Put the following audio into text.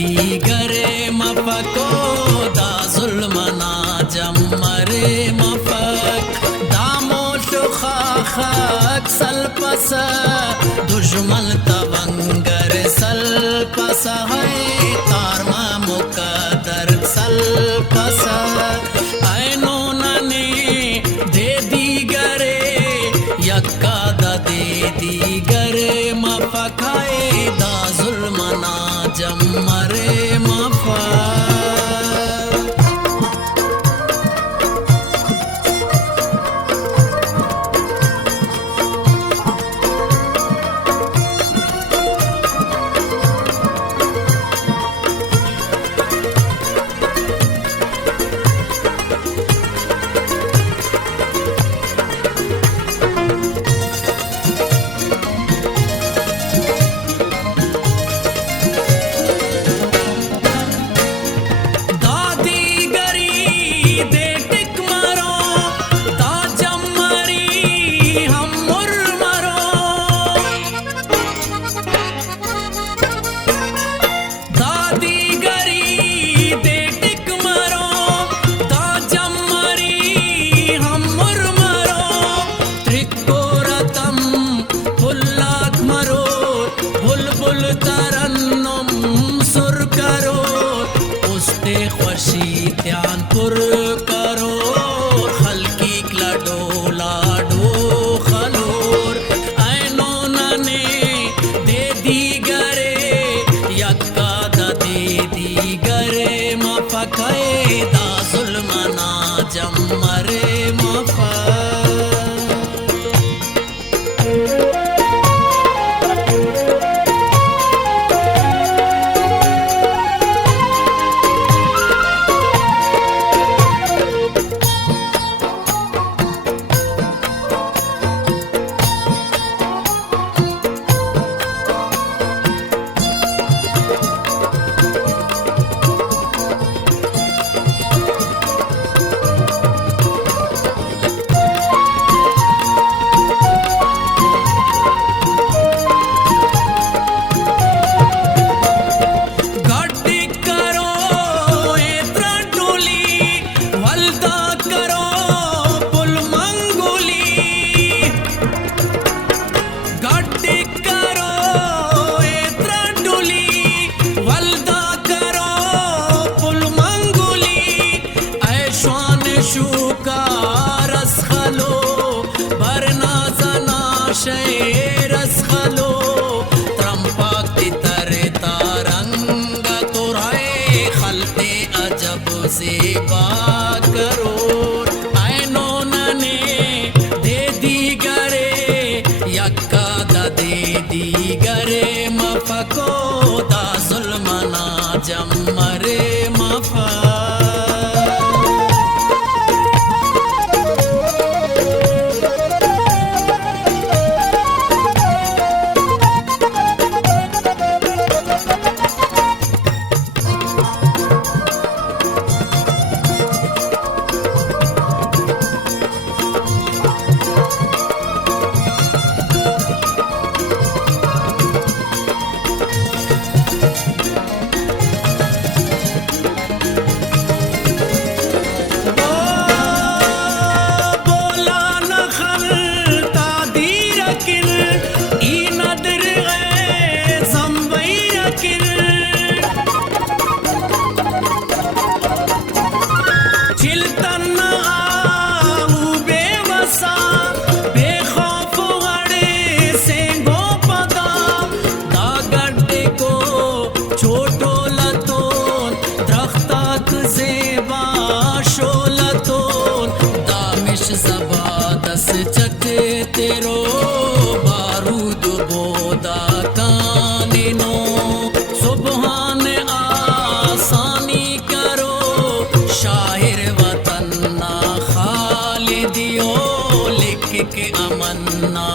दीगरे मफको दा जुल्मना जमरे मफक दामोश खाखक सलपस दुश्मन तवंगर सलपस है तारमा मुकदर सलपस ऐनो नने दे दीगरे यक्का दा दे दीगरे मफकाए दा जुल्मना जमरे मफक ध्यान पुर करो हल्की क्लडो लाडो खलोर ऐनो नने दे दीगरे यक्का दा दे दीगरे मफकाए दा जुल्मना जमरे मफक रस खलो बरना जना रस खलो त्रंपाक तितर तारंग तुराए खलते अजब से बात करो ऐनो नने दे दीगरे यक्का दा दे दीगरे मफको दा जुल्मना जमरे मफक तेरो बारूद बोदा कानिनो सुबहान आसानी करो शाहिर वतन ना खालिदियो लिख के अमन्ना